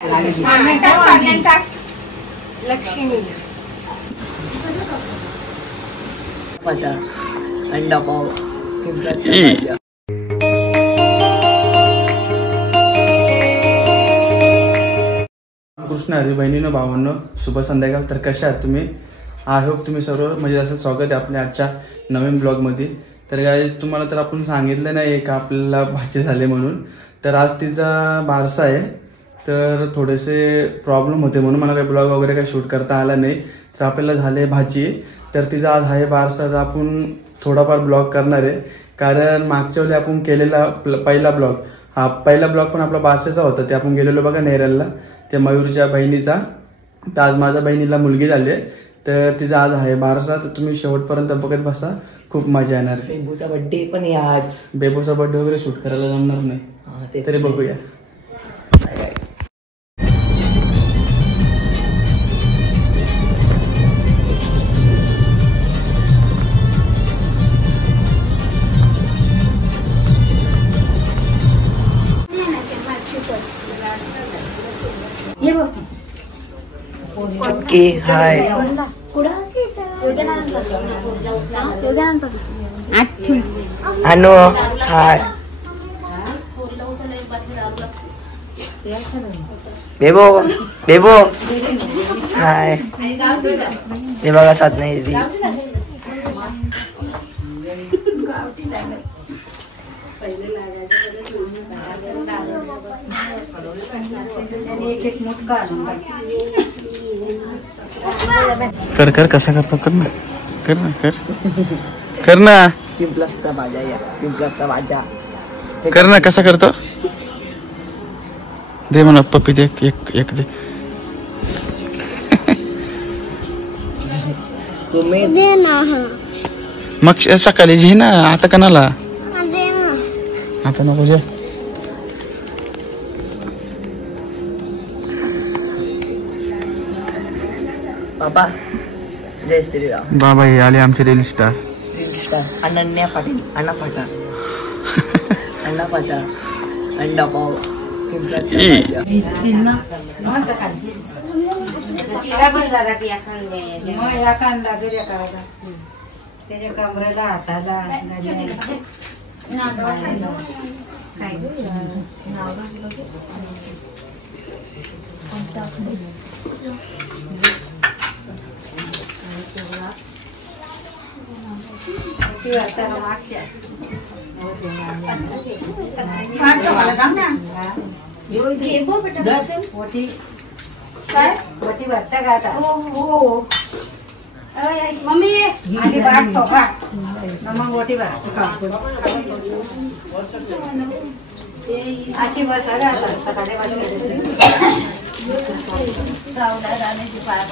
लक्ष्मी पता अंडा पाव कृष्ण हरी बहिणीनो भावांनो शुभ संध्याकाळ। तर कशा आहात तुम्ही? आय होप तुम्ही सर्व म्हणजे असं स्वागत आहे आपल्या आजच्या नवीन ब्लॉगमध्ये। तर गाईज तुम्हाला तर आपण सांगितलं नाही का आपल्याला भाचे झाले म्हणून, तर आज तिचा बारसा आहे। तर थोडेसे प्रॉब्लेम होते म्हणून मला काही ब्लॉग वगैरे काही शूट करता आला नाही। तर आपल्याला झाले भाची, तर तिचा आज आहे बारसा। तर आपण थोडाफार ब्लॉग करणार आहे, कारण मागच्या वेळी आपण केलेला पहिला ब्लॉग, हा पहिला ब्लॉग पण आपला बारशाचा होता। ते आपण गेलेलो बघा नेरलला, त्या मयूरच्या बहिणीचा। तर आज माझ्या बहिणीला मुलगी झाली, तर तिचा आज आहे बारसा। तर तुम्ही शेवटपर्यंत बघत बसा, खूप मजा येणार आहे। बेबूचा बर्थडे पण आहे आज। बेबूचा बर्थडे वगैरे शूट करायला जमणार नाही, तरी बघूया। ओके हाय अनु हाय बेबो बेबो हाय। हे बघा साथ नाही दी कर कर कसा करतो, कर ना, कर ना, कर कर ना। पिंपलाचा भाज्या या पिंपलाचा भाज्या कर ना, कसा करतो दे मला पप्पी दे, एक एक दे। तुम्ही दे ना। मग सकाळी जे ना, आता कणाला दे ना। आता नको जे। बाबा जय श्रीराम। बाबा हे आले आमचे reel star. Reel star Ananya Patil, अण्णा पाटा अण्णा पाटा अंडा पाव त्याच्या कमरेला हाताला मागच्या भरता का आता? हो मम्मी आधी वाटतो का मग गोटी आखी बस का आता सकाळी पाया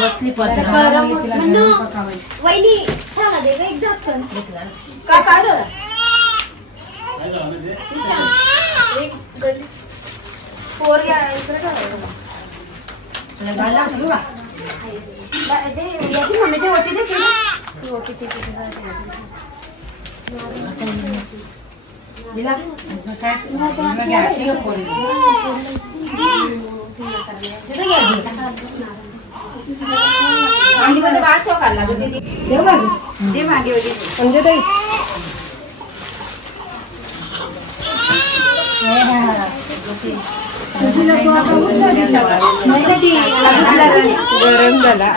बसली वहिनी का काढ फोर मम्मी होती काढला ते मागे होती म्हणजे ताई गरम झाला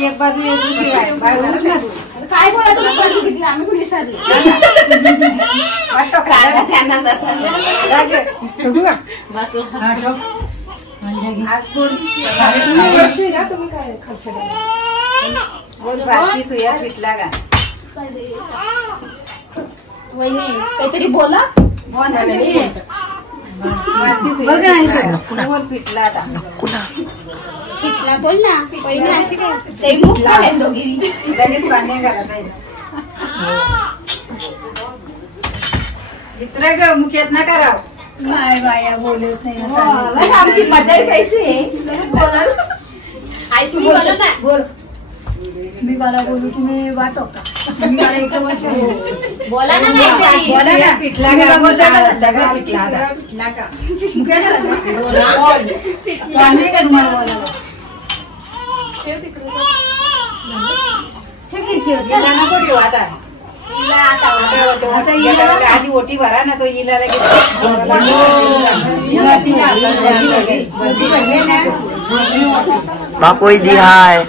एक बाजू काय बोला तुम्ही परत घेतली आम्ही कुठे विसरलो वाटतो काढा त्यांना तुम्ही काय बोल बाकी सुया पिटला का वहिनी काहीतरी बोला बोल पिटला आता पिटला बोल ना वहिनी अशी काय ते मुख काढेल दोघी लगेच पाणी घरात दुसरं ग मुख्यात ना कराव नाही बाया बोलत नाही आमची मदर कैसे आई तुम्ही बोला ना बोल मी मला बोलू तुम्ही वाटो का मी मला इकडे बोला ना बोला ना पिटला का बोला पिटला का पाणी का तुम्हाला बोलावं आधी ओटी भरा ना तो इला कोई दी हाय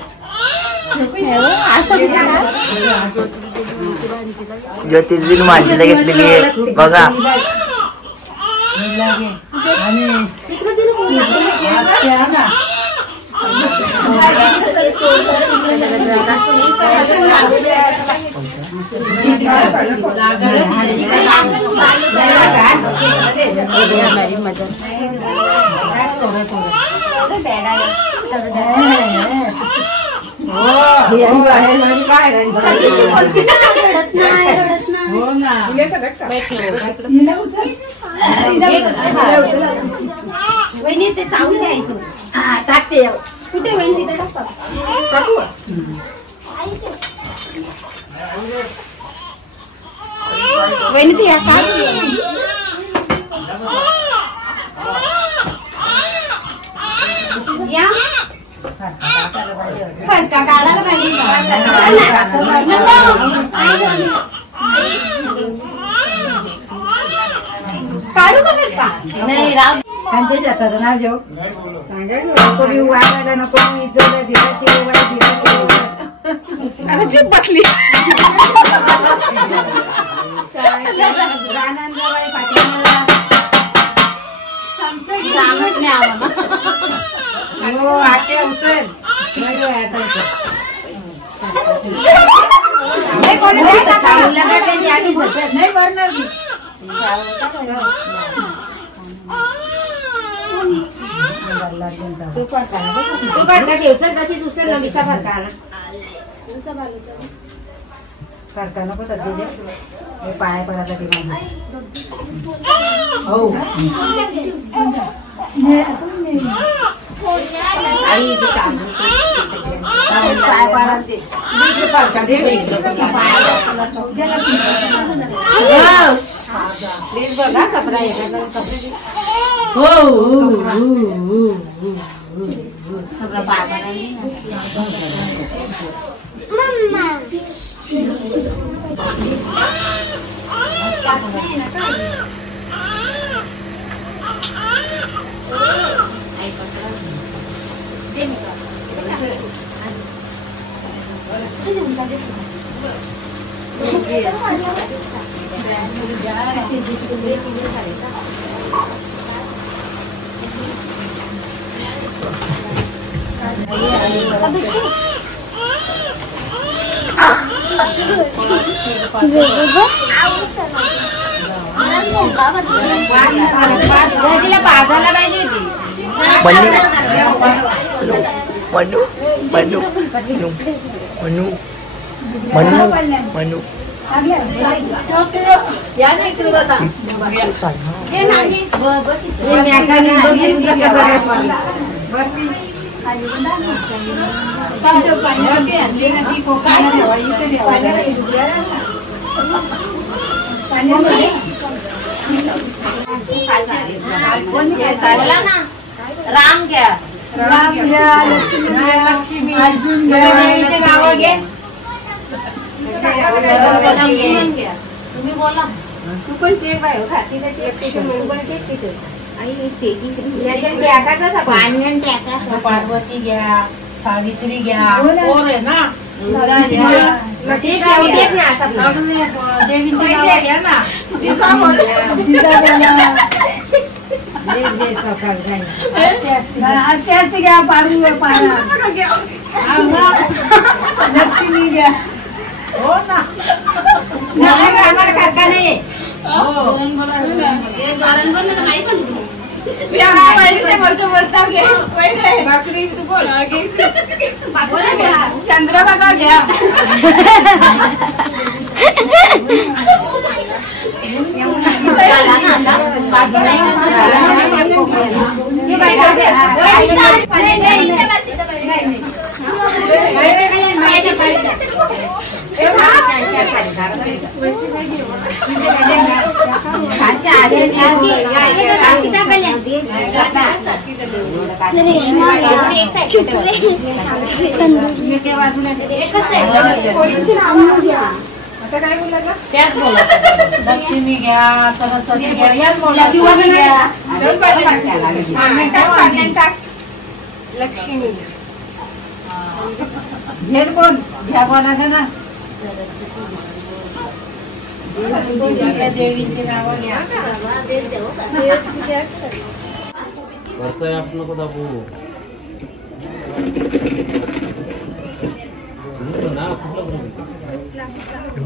ज्योतिर्लिंग माणसाला घेतलेली आहे बघा वहिनी ते चावून द्यायचं टाकते कुठे वहिनी तिथे टाकू वहिनी ते या फरका काढायला पाहिजे काढू का फरका नाही राव त्यांचे जातात ना जेव नको मी वाढायला नको मी जोडा दिला आता चूप बसली सांगत नाही आम्हाला हो आत्या उचल नाही भरणार तू फरका ठेवचल तशीच उचल ना विसा फरका फरका नको तर दिले पाया पडायला दिला हो आई पाय पडायला ते फरका दे प्लीज बघा कपडा येतात कपडे हो सगळं पाय तिला बाजारला पाहिजे मनू मनू मनू मनू मनू राम घ्या लक्ष्मी अर्जुन नाव घे तुम्ही बोला तू पण ते बाय खाती पार्वती घ्या सावित्री घ्या देवींची नावं घ्या ना. जिजा बोला. असते घ्या पारू पारा. लक्ष्मी घ्या. हो ना. आम्हाला काका नाही बाकरी तू बोल चंद्रभागा घ्या. लक्ष्मी घ्या सरस्वती घ्या लक्ष्मी घेर कोण घ्या कोणाचं ना. देवीची नावं घ्या. नको दाबू.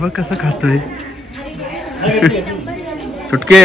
बघ कसं खातोय. तुटके